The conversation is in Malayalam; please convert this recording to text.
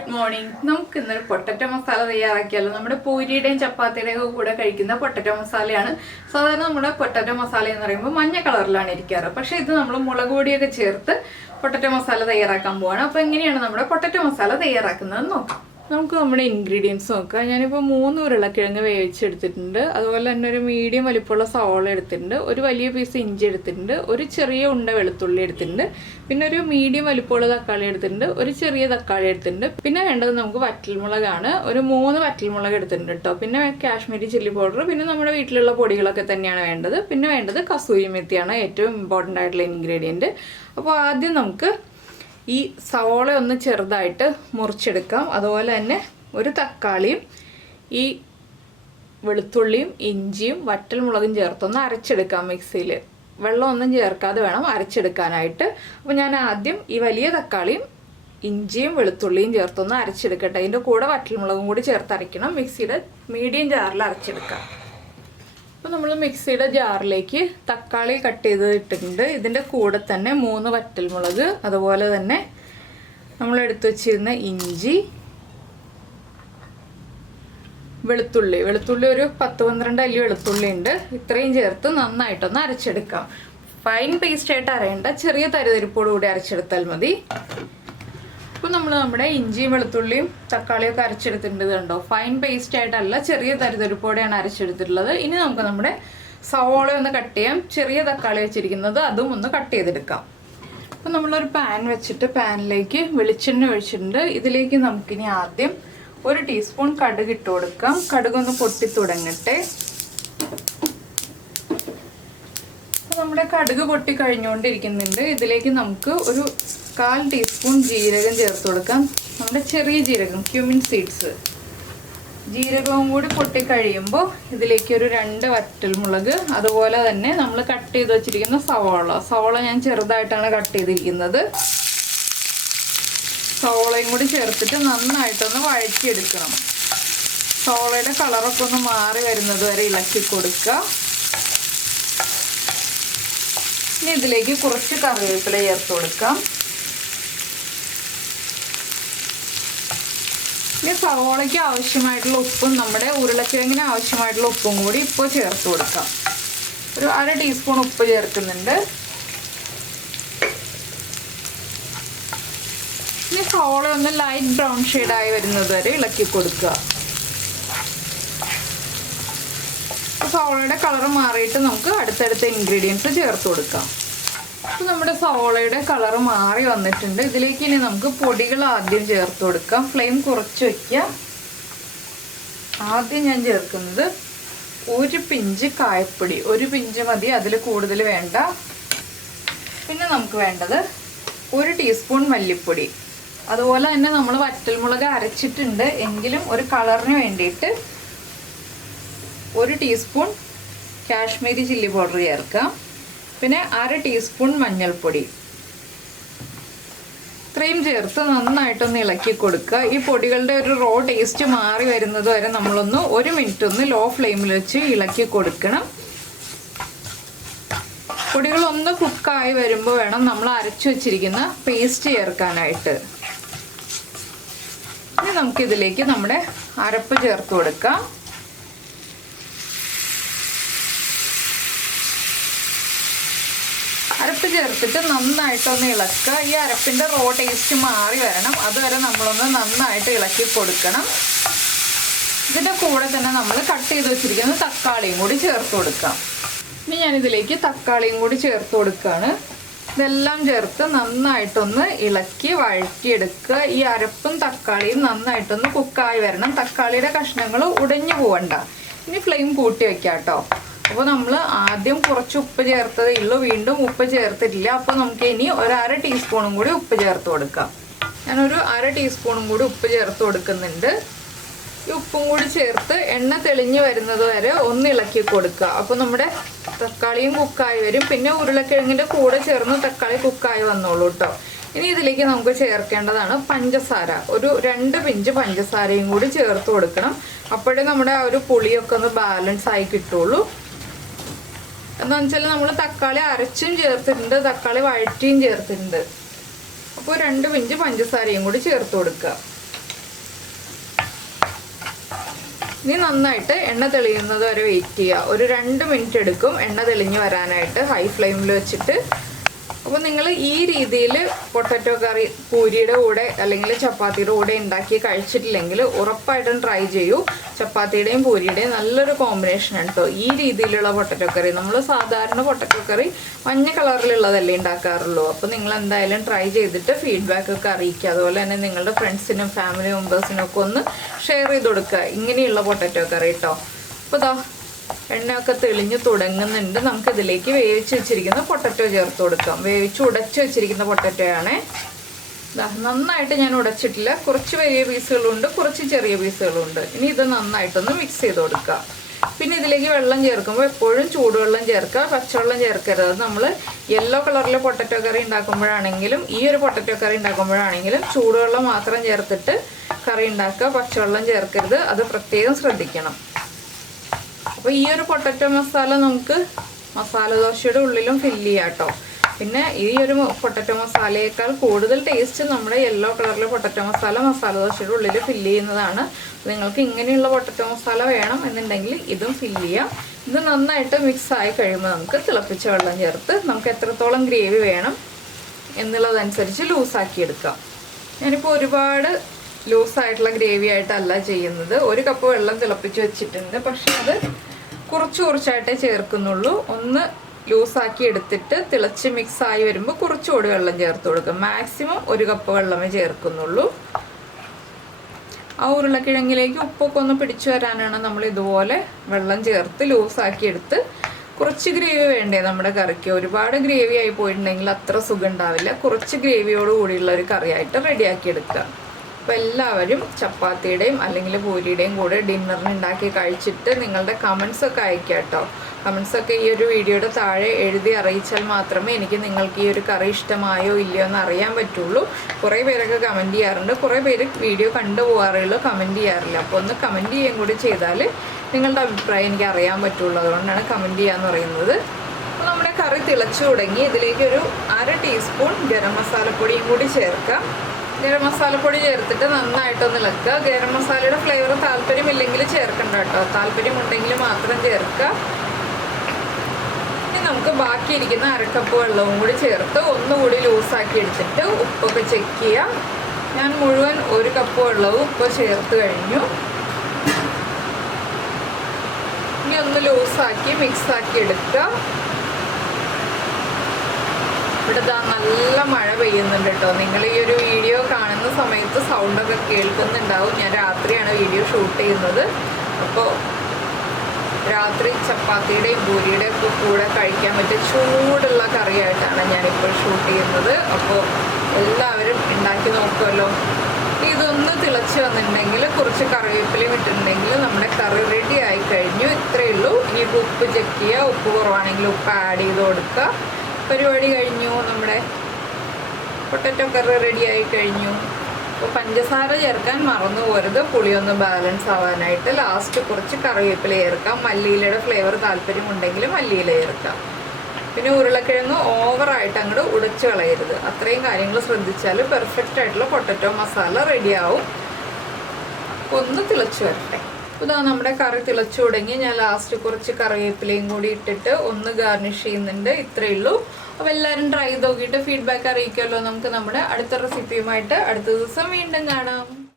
Good morning. നമുക്ക് ഇന്നൊരു പൊട്ടറ്റോ മസാല തയ്യാറാക്കിയാലോ. നമ്മുടെ പൂരിയുടെയും ചപ്പാത്തിയുടെയും കൂടെ കഴിക്കുന്ന പൊട്ടറ്റോ മസാലയാണ്. സാധാരണ നമ്മുടെ പൊട്ടറ്റോ മസാല എന്ന് പറയുമ്പോൾ മഞ്ഞ കളറിലാണ് ഇരിക്കാറ്. പക്ഷേ ഇത് നമ്മൾ മുളക് പൊടിയൊക്കെ ചേർത്ത് പൊട്ടറ്റോ മസാല തയ്യാറാക്കാൻ പോവാണ്. അപ്പോൾ എങ്ങനെയാണ് നമ്മുടെ പൊട്ടറ്റോ മസാല തയ്യാറാക്കുന്നത് നോക്കാം. നമുക്ക് നമ്മുടെ ഇൻഗ്രീഡിയൻസ് നോക്കാം. ഞാനിപ്പോൾ 3 ഉരുളക്കിഴങ്ങ് വേവിച്ചെടുത്തിട്ടുണ്ട്. അതുപോലെ തന്നെ ഒരു മീഡിയം വലിപ്പമുള്ള സവോള എടുത്തിട്ടുണ്ട്, ഒരു വലിയ പീസ് ഇഞ്ചി എടുത്തിട്ടുണ്ട്, ഒരു ചെറിയ ഉണ്ട വെളുത്തുള്ളി എടുത്തിട്ടുണ്ട്, പിന്നെ ഒരു മീഡിയം വലിപ്പമുള്ള തക്കാളി എടുത്തിട്ടുണ്ട്, ഒരു ചെറിയ തക്കാളി എടുത്തിട്ടുണ്ട്. പിന്നെ വേണ്ടത് നമുക്ക് വറ്റൽമുളകാണ്. ഒരു 3 വറ്റൽമുളക് എടുത്തിട്ടുണ്ട് കേട്ടോ. പിന്നെ കാശ്മീരി ചില്ലി പൗഡർ, പിന്നെ നമ്മുടെ വീട്ടിലുള്ള പൊടികളൊക്കെ തന്നെയാണ് വേണ്ടത്. പിന്നെ വേണ്ടത് കസൂരി മെത്തിയാണ് ഏറ്റവും ഇമ്പോർട്ടൻ്റ് ആയിട്ടുള്ള ഇൻഗ്രീഡിയൻറ്റ്. അപ്പോൾ ആദ്യം നമുക്ക് ഈ സവോള ഒന്ന് ചെറുതായിട്ട് മുറിച്ചെടുക്കാം. അതുപോലെ തന്നെ ഒരു തക്കാളിയും ഈ വെളുത്തുള്ളിയും ഇഞ്ചിയും വറ്റൽമുളകും ചേർത്തൊന്ന് അരച്ചെടുക്കാം മിക്സിയിൽ. വെള്ളമൊന്നും ചേർക്കാതെ വേണം അരച്ചെടുക്കാനായിട്ട്. അപ്പോൾ ഞാൻ ആദ്യം ഈ വലിയ തക്കാളിയും ഇഞ്ചിയും വെളുത്തുള്ളിയും ചേർത്തൊന്ന് അരച്ചെടുക്കട്ടെ. അതിൻ്റെ കൂടെ വറ്റൽമുളകും കൂടി ചേർത്ത് അരയ്ക്കണം. മിക്സിയുടെ മീഡിയം ജാറിൽ അരച്ചെടുക്കാം. അപ്പോൾ നമ്മൾ മിക്സിയുടെ ജാറിലേക്ക് തക്കാളി കട്ട് ചെയ്ത് ഇട്ടിട്ടുണ്ട്. ഇതിൻ്റെ കൂടെ തന്നെ 3 വറ്റൽമുളക്, അതുപോലെ തന്നെ നമ്മൾ എടുത്തു വച്ചിരുന്ന ഇഞ്ചി, വെളുത്തുള്ളി ഒരു 10-12 അല്ലി വെളുത്തുള്ളി ഉണ്ട്. ഇത്രയും ചേർത്ത് നന്നായിട്ടൊന്ന് അരച്ചെടുക്കാം. ഫൈൻ പേസ്റ്റ് ആയിട്ട് അരയേണ്ട, ചെറിയ തരിതരിപ്പോട് കൂടി അരച്ചെടുത്താൽ മതി. ഇപ്പോൾ നമ്മൾ നമ്മുടെ ഇഞ്ചിയും വെളുത്തുള്ളിയും തക്കാളിയൊക്കെ അരച്ചെടുത്തിട്ടുണ്ട്. കണ്ടോ, ഫൈൻ പേസ്റ്റ് ആയിട്ടല്ല, ചെറിയ തരിതരിപ്പോടെയാണ് അരച്ചെടുത്തിട്ടുള്ളത്. ഇനി നമുക്ക് നമ്മുടെ സവോള ഒന്ന് കട്ട് ചെയ്യാം. ചെറിയ തക്കാളി വെച്ചിരിക്കുന്നത് അതും ഒന്ന് കട്ട് ചെയ്തെടുക്കാം. അപ്പോൾ നമ്മളൊരു പാൻ വെച്ചിട്ട് പാനിലേക്ക് വെളിച്ചെണ്ണ ഒഴിച്ചിട്ടുണ്ട്. ഇതിലേക്ക് നമുക്കിനി ആദ്യം 1 ടീസ്പൂൺ കടുക് ഇട്ട് കൊടുക്കാം. കടുകൊന്ന് പൊട്ടി തുടങ്ങട്ടെ. നമ്മുടെ കടുക് പൊട്ടി കഴിഞ്ഞുകൊണ്ടിരിക്കുന്നുണ്ട്. ഇതിലേക്ക് നമുക്ക് ഒരു 1/4 ടീസ്പൂൺ ജീരകം ചേർത്ത് കൊടുക്കാം. നമ്മുടെ ചെറിയ ജീരകം, ക്യൂമിൻ സീഡ്സ്. ജീരകവും കൂടി പൊട്ടി കഴിയുമ്പോൾ ഇതിലേക്ക് ഒരു 2 വറ്റൽമുളക്, അതുപോലെ തന്നെ നമ്മൾ കട്ട് ചെയ്ത് വെച്ചിരിക്കുന്ന സവോള ഞാൻ ചെറുതായിട്ടാണ് കട്ട് ചെയ്തിരിക്കുന്നത്. സവോളയും കൂടി ചേർത്തിട്ട് നന്നായിട്ടൊന്ന് വഴറ്റിയെടുക്കണം. സവോളയുടെ കളറൊക്കെ ഒന്ന് മാറി വരുന്നത് വരെ ഇളക്കി കൊടുക്കുക. ഇനി ഇതിലേക്ക് കുറച്ച് കറിവേപ്പില ചേർത്ത് കൊടുക്കാം. ഇനി സവോളയ്ക്ക് ആവശ്യമായിട്ടുള്ള ഉപ്പും നമ്മുടെ ഉരുളക്കിഴങ്ങിന് ആവശ്യമായിട്ടുള്ള ഉപ്പും കൂടി ഇപ്പോൾ ചേർത്ത് കൊടുക്കാം. ഒരു 1/2 ടീസ്പൂൺ ഉപ്പ് ചേർക്കുന്നുണ്ട്. ഇനി സവോള ഒന്ന് ലൈറ്റ് ബ്രൗൺ ഷെയ്ഡായി വരുന്നത് വരെ ഇളക്കി കൊടുക്കുക. സവോളയുടെ കളർ മാറിയിട്ട് നമുക്ക് അടുത്തടുത്ത ഇൻഗ്രീഡിയൻസ് ചേർത്ത് കൊടുക്കാം. അപ്പോൾ നമ്മുടെ സവോളയുടെ കളർ മാറി വന്നിട്ടുണ്ട്. ഇതിലേക്ക് ഇനി നമുക്ക് പൊടികൾ ആദ്യം ചേർത്ത് കൊടുക്കാം. ഫ്ലെയിം കുറച്ച് വയ്ക്കുക. ആദ്യം ഞാൻ ചേർക്കുന്നത് 1 പിഞ്ച് കായപ്പൊടി. 1 പിഞ്ച് മതി, അതിൽ കൂടുതൽ വേണ്ട. പിന്നെ നമുക്ക് വേണ്ടത് 1 ടീസ്പൂൺ മല്ലിപ്പൊടി. അതുപോലെ തന്നെ നമ്മൾ വറ്റൽമുളക് അരച്ചിട്ടുണ്ട്, എങ്കിലും ഒരു കളറിന് വേണ്ടിയിട്ട് 1 ടീസ്പൂൺ കാശ്മീരി ചില്ലി പൗഡർ ചേർക്കാം. പിന്നെ 1/2 ടീസ്പൂൺ മഞ്ഞൾപ്പൊടി. ഇത്രയും ചേർത്ത് നന്നായിട്ടൊന്ന് ഇളക്കി കൊടുക്കുക. ഈ പൊടികളുടെ ഒരു റോ ടേസ്റ്റ് മാറി വരുന്നത് വരെ നമ്മളൊന്ന് 1 മിനിറ്റ് ഒന്ന് ലോ ഫ്ലെയിമിൽ വെച്ച് ഇളക്കി കൊടുക്കണം. പൊടികളൊന്ന് കുക്കായി വരുമ്പോൾ വേണം നമ്മൾ അരച്ചു വെച്ചിരിക്കുന്ന പേസ്റ്റ് ചേർക്കാനായിട്ട്. ഇനി നമുക്കിതിലേക്ക് നമ്മുടെ അരപ്പ് ചേർത്ത് കൊടുക്കാം. അരപ്പ് ചേർത്തിട്ട് നന്നായിട്ടൊന്ന് ഇളക്കുക. ഈ അരപ്പിൻ്റെ റോ ടേസ്റ്റ് മാറി വരണം, അതുവരെ നമ്മളൊന്ന് നന്നായിട്ട് ഇളക്കി കൊടുക്കണം. ഇതിൻ്റെ കൂടെ തന്നെ നമ്മൾ കട്ട് ചെയ്ത് വെച്ചിരിക്കുന്ന തക്കാളിയും കൂടി ചേർത്ത് കൊടുക്കാം. ഇനി ഞാനിതിലേക്ക് തക്കാളിയും കൂടി ചേർത്ത് കൊടുക്കുകയാണ്. ഇതെല്ലാം ചേർത്ത് നന്നായിട്ടൊന്ന് ഇളക്കി വഴറ്റിയെടുക്കുക. ഈ അരപ്പും തക്കാളിയും നന്നായിട്ടൊന്ന് കുക്കായി വരണം. തക്കാളിയുടെ കഷ്ണങ്ങൾ ഉടഞ്ഞു പോവണ്ട. ഇനി ഫ്ലെയിം കൂട്ടി വെക്കാം കേട്ടോ. അപ്പോൾ നമ്മൾ ആദ്യം കുറച്ച് ഉപ്പ് ചേർത്തതേ ഉള്ളൂ, വീണ്ടും ഉപ്പ് ചേർത്തിട്ടില്ല. അപ്പോൾ നമുക്ക് ഇനി 1/2 ടീസ്പൂണും കൂടി ഉപ്പ് ചേർത്ത് കൊടുക്കാം. ഞാനൊരു 1/2 ടീസ്പൂണും കൂടി ഉപ്പ് ചേർത്ത് കൊടുക്കുന്നുണ്ട്. ഈ ഉപ്പും കൂടി ചേർത്ത് എണ്ണ തെളിഞ്ഞ് വരുന്നത് വരെ ഒന്ന് ഇളക്കി കൊടുക്കുക. അപ്പോൾ നമ്മുടെ തക്കാളിയും കുക്കായി വരും. പിന്നെ ഉരുളക്കിഴങ്ങിൻ്റെ കൂടെ ചേർന്ന് തക്കാളി കുക്കായി വന്നോളൂ കേട്ടോ. ഇനി ഇതിലേക്ക് നമുക്ക് ചേർക്കേണ്ടതാണ് പഞ്ചസാര. ഒരു 2 പിഞ്ച് പഞ്ചസാരയും കൂടി ചേർത്ത് കൊടുക്കണം. അപ്പോഴേ നമ്മുടെ ആ ഒരു പുളിയൊക്കെ ഒന്ന് ബാലൻസ് ആയി കിട്ടുള്ളൂ. എന്താണെന്ന് വെച്ചാൽ നമ്മൾ തക്കാളി അരച്ചും ചേർത്തിട്ടുണ്ട്, തക്കാളി വഴറ്റിയും ചേർത്തിട്ടുണ്ട്. അപ്പോൾ 2 പിഞ്ച് പഞ്ചസാരയും കൂടി ചേർത്ത് കൊടുക്കുക. ഇനി നന്നായിട്ട് എണ്ണ തെളിയുന്നത് വരെ വെയിറ്റ് ചെയ്യുക. ഒരു 2 മിനിറ്റ് എടുക്കും എണ്ണ തെളിഞ്ഞ് വരാനായിട്ട് ഹൈ ഫ്ലെയിമിൽ വെച്ചിട്ട്. അപ്പോൾ നിങ്ങൾ ഈ രീതിയിൽ പൊട്ടറ്റോ കറി പൂരിയുടെ കൂടെ അല്ലെങ്കിൽ ചപ്പാത്തിയുടെ കൂടെ ഉണ്ടാക്കി കഴിച്ചിട്ടില്ലെങ്കിൽ ഉറപ്പായിട്ടും ട്രൈ ചെയ്യൂ. ചപ്പാത്തിയുടെയും പൂരിയുടെയും നല്ലൊരു കോമ്പിനേഷനാണ് കേട്ടോ ഈ രീതിയിലുള്ള പൊട്ടറ്റോ കറി. നമ്മൾ സാധാരണ പൊട്ടറ്റോ കറി മഞ്ഞ കളറിലുള്ളതല്ലേ ഉണ്ടാക്കാറുള്ളൂ. അപ്പോൾ നിങ്ങൾ എന്തായാലും ട്രൈ ചെയ്തിട്ട് ഫീഡ്ബാക്ക് ഒക്കെ അറിയിക്കുക. അതുപോലെ തന്നെ നിങ്ങളുടെ ഫ്രണ്ട്സിനും ഫാമിലി മെമ്പേഴ്സിനും ഒക്കെ ഒന്ന് ഷെയർ ചെയ്ത് കൊടുക്കുക ഇങ്ങനെയുള്ള പൊട്ടറ്റോ കറി കേട്ടോ. അപ്പോൾ ദാ എണ്ണയൊക്കെ തെളിഞ്ഞ് തുടങ്ങുന്നുണ്ട്. നമുക്കിതിലേക്ക് വേവിച്ച് വെച്ചിരിക്കുന്ന പൊട്ടറ്റോ ചേർത്ത് കൊടുക്കാം. വേവിച്ച് ഉടച്ച് വെച്ചിരിക്കുന്ന പൊട്ടറ്റോയാണ്. നന്നായിട്ട് ഞാൻ ഉടച്ചിട്ടില്ല. കുറച്ച് വലിയ പീസുകളുണ്ട്, കുറച്ച് ചെറിയ പീസുകളുണ്ട്. ഇനി ഇത് നന്നായിട്ടൊന്ന് മിക്സ് ചെയ്ത് കൊടുക്കാം. പിന്നെ ഇതിലേക്ക് വെള്ളം ചേർക്കുമ്പോൾ എപ്പോഴും ചൂടുവെള്ളം ചേർക്കുക, പച്ചവെള്ളം ചേർക്കരുത്. അത് നമ്മൾ യെല്ലോ കളറിലെ പൊട്ടറ്റോ കറി ഉണ്ടാക്കുമ്പോഴാണെങ്കിലും ഈ ഒരു പൊട്ടറ്റോ കറി ഉണ്ടാക്കുമ്പോഴാണെങ്കിലും ചൂടുവെള്ളം മാത്രം ചേർത്തിട്ട് കറി ഉണ്ടാക്കുക, പച്ചവെള്ളം ചേർക്കരുത്. അത് പ്രത്യേകം ശ്രദ്ധിക്കണം. അപ്പോൾ ഈ ഒരു പൊട്ടറ്റോ മസാല നമുക്ക് മസാല ദോശയുടെ ഉള്ളിലും ഫില്ല് ചെയ്യാം കേട്ടോ. പിന്നെ ഈ ഒരു പൊട്ടറ്റോ മസാലയേക്കാൾ കൂടുതൽ ടേസ്റ്റ് നമ്മുടെ യെല്ലോ കളറിലെ പൊട്ടറ്റോ മസാല ദോശയുടെ ഉള്ളിൽ ഫില്ല് ചെയ്യുന്നതാണ്. നിങ്ങൾക്ക് ഇങ്ങനെയുള്ള പൊട്ടറ്റോ മസാല വേണം എന്നുണ്ടെങ്കിൽ ഇതും ഫില്ല് ചെയ്യാം. ഇത് നന്നായിട്ട് മിക്സ് ആയി കഴിയുമ്പോൾ നമുക്ക് തിളപ്പിച്ച വെള്ളം ചേർത്ത് നമുക്ക് എത്രത്തോളം ഗ്രേവി വേണം എന്നുള്ളതനുസരിച്ച് ലൂസാക്കി എടുക്കാം. ഞാനിപ്പോൾ ഒരുപാട് ലൂസായിട്ടുള്ള ഗ്രേവി ആയിട്ടല്ല ചെയ്യുന്നത്. 1 കപ്പ് വെള്ളം തിളപ്പിച്ച് വെച്ചിട്ടുണ്ട്. പക്ഷെ അത് കുറച്ചായിട്ടേ ചേർക്കുന്നുള്ളൂ. ഒന്ന് ലൂസാക്കി എടുത്തിട്ട് തിളച്ച് മിക്സ് ആയി വരുമ്പോൾ കുറച്ചുകൂടി വെള്ളം ചേർത്ത് കൊടുക്കും. മാക്സിമം 1 കപ്പ് വെള്ളമേ ചേർക്കുന്നുള്ളൂ. ആ ഉരുളക്കിഴങ്ങിലേക്ക് ഉപ്പൊക്കെ ഒന്ന് പിടിച്ചു വരാനാണ് നമ്മൾ ഇതുപോലെ വെള്ളം ചേർത്ത് ലൂസാക്കി എടുത്ത്. കുറച്ച് ഗ്രേവി വേണ്ടേ നമ്മുടെ കറിക്ക്. ഒരുപാട് ഗ്രേവി ആയി പോയിട്ടുണ്ടെങ്കിൽ അത്ര സുഖം ഉണ്ടാവില്ല. കുറച്ച് ഗ്രേവിയോട് കൂടിയുള്ള ഒരു കറിയായിട്ട് റെഡിയാക്കി എടുക്കുക. അപ്പോൾ എല്ലാവരും ചപ്പാത്തിയുടെയും അല്ലെങ്കിൽ പൂരിയുടെയും കൂടെ ഡിന്നറിന് ഉണ്ടാക്കി കഴിച്ചിട്ട് നിങ്ങളുടെ കമൻസൊക്കെ അയക്കുക കേട്ടോ. കമൻസൊക്കെ ഈ ഒരു വീഡിയോയുടെ താഴെ എഴുതി അറിയിച്ചാൽ മാത്രമേ എനിക്ക് നിങ്ങൾക്ക് ഈ ഒരു കറി ഇഷ്ടമായോ ഇല്ലയോ എന്ന് അറിയാൻ പറ്റുള്ളൂ. കുറേ പേരൊക്കെ കമൻറ്റ് ചെയ്യാറുണ്ട്, കുറേ പേര് വീഡിയോ കണ്ടു പോകാറുള്ളൂ, കമൻറ്റ് ചെയ്യാറില്ല. അപ്പോൾ ഒന്ന് കമൻറ്റ് ചെയ്യുകയും കൂടി ചെയ്താൽ നിങ്ങളുടെ അഭിപ്രായം എനിക്ക് അറിയാൻ പറ്റുള്ളൂ. അതുകൊണ്ടാണ് കമൻറ്റ് ചെയ്യാന്ന് പറയുന്നത്. അപ്പോൾ നമ്മുടെ കറി തിളച്ചു തുടങ്ങി. ഇതിലേക്ക് ഒരു 1/2 ടീസ്പൂൺ ഗരം മസാലപ്പൊടിയും കൂടി ചേർക്കാം. ഗരം മസാലപ്പൊടി ചേർത്തിട്ട് നന്നായിട്ടൊന്ന് ഇളക്കുക. ഗരം മസാലയുടെ ഫ്ലേവർ താല്പര്യമില്ലെങ്കിൽ ചേർക്കണ്ട കേട്ടോ. താല്പര്യമുണ്ടെങ്കിൽ മാത്രം ചേർക്കുക. ഇനി നമുക്ക് ബാക്കിയിരിക്കുന്ന 1/2 കപ്പ് വെള്ളവും കൂടി ചേർത്ത് ഒന്നുകൂടി ലൂസാക്കി എടുത്തിട്ട് ഉപ്പൊക്കെ ചെക്ക് ചെയ്യുക. ഞാൻ മുഴുവൻ 1 കപ്പ് വെള്ളവും ഉപ്പ് ചേർത്ത് കഴിഞ്ഞു. ഇനി ഒന്ന് ലൂസാക്കി മിക്സാക്കി എടുക്കുക. ഇവിടെ നല്ല മഴ പെയ്യുന്നുണ്ട് കേട്ടോ. നിങ്ങൾ ഈ ഒരു വീഡിയോ കാണുന്ന സമയത്ത് സൗണ്ടൊക്കെ കേൾക്കുന്നുണ്ടാവും. ഞാൻ രാത്രിയാണ് വീഡിയോ ഷൂട്ട് ചെയ്യുന്നത്. അപ്പോൾ രാത്രി ചപ്പാത്തിയുടെയും പൂരിയുടെയും ഒക്കെ കൂടെ കഴിക്കാൻ പറ്റിയ ചൂടുള്ള കറിയായിട്ടാണ് ഞാനിപ്പോൾ ഷൂട്ട് ചെയ്യുന്നത്. അപ്പോൾ എല്ലാവരും ഉണ്ടാക്കി നോക്കുമല്ലോ. ഇതൊന്ന് തിളച്ച് വന്നിട്ടുണ്ടെങ്കിൽ കുറച്ച് കറിവേപ്പിലയും ഇട്ടിട്ടുണ്ടെങ്കിൽ നമ്മുടെ കറി റെഡി ആയി കഴിഞ്ഞു. ഇത്രയേ ഉള്ളൂ. ഇനിയിപ്പോൾ ഉപ്പ് ചെക്ക് ചെയ്യുക. ഉപ്പ് കുറവാണെങ്കിൽ ഉപ്പ് ആഡ് ചെയ്ത് കൊടുക്കുക. പരിപാടി കഴിഞ്ഞു. നമ്മുടെ പൊട്ടറ്റോ കറി റെഡി ആയി കഴിഞ്ഞു. അപ്പോൾ പഞ്ചസാര ചേർക്കാൻ മറന്നു പോരുത്, പുളിയൊന്ന് ബാലൻസ് ആവാനായിട്ട്. ലാസ്റ്റ് കുറച്ച് കറിവേപ്പില ചേർക്കാം. മല്ലിയിലയുടെ ഫ്ലേവർ താല്പര്യമുണ്ടെങ്കിൽ മല്ലിയില ചേർക്കാം. പിന്നെ ഉരുളക്കിഴങ്ങ് ഓവറായിട്ട് അങ്ങോട്ട് ഉടച്ചു കളയരുത്. അത്രയും കാര്യങ്ങൾ ശ്രദ്ധിച്ചാൽ പെർഫെക്റ്റ് ആയിട്ടുള്ള പൊട്ടറ്റോ മസാല റെഡിയാവും. ഒന്ന് തിളച്ച് വരട്ടെ. ഇതാ നമ്മുടെ കറി തിളച്ചു തുടങ്ങി. ഞാൻ ലാസ്റ്റ് കുറച്ച് കറിവേപ്പിലയും കൂടി ഇട്ടിട്ട് ഒന്ന് ഗാർണിഷ് ചെയ്യുന്നുണ്ട്. ഇത്രയേ ഉള്ളൂ. അപ്പോൾ എല്ലാവരും ട്രൈ ചെയ്ത് നോക്കിയിട്ട് ഫീഡ്ബാക്ക് അറിയിക്കുമല്ലോ. നമുക്ക് നമ്മുടെ അടുത്ത റെസിപ്പിയുമായിട്ട് അടുത്ത ദിവസം വീണ്ടും കാണാം.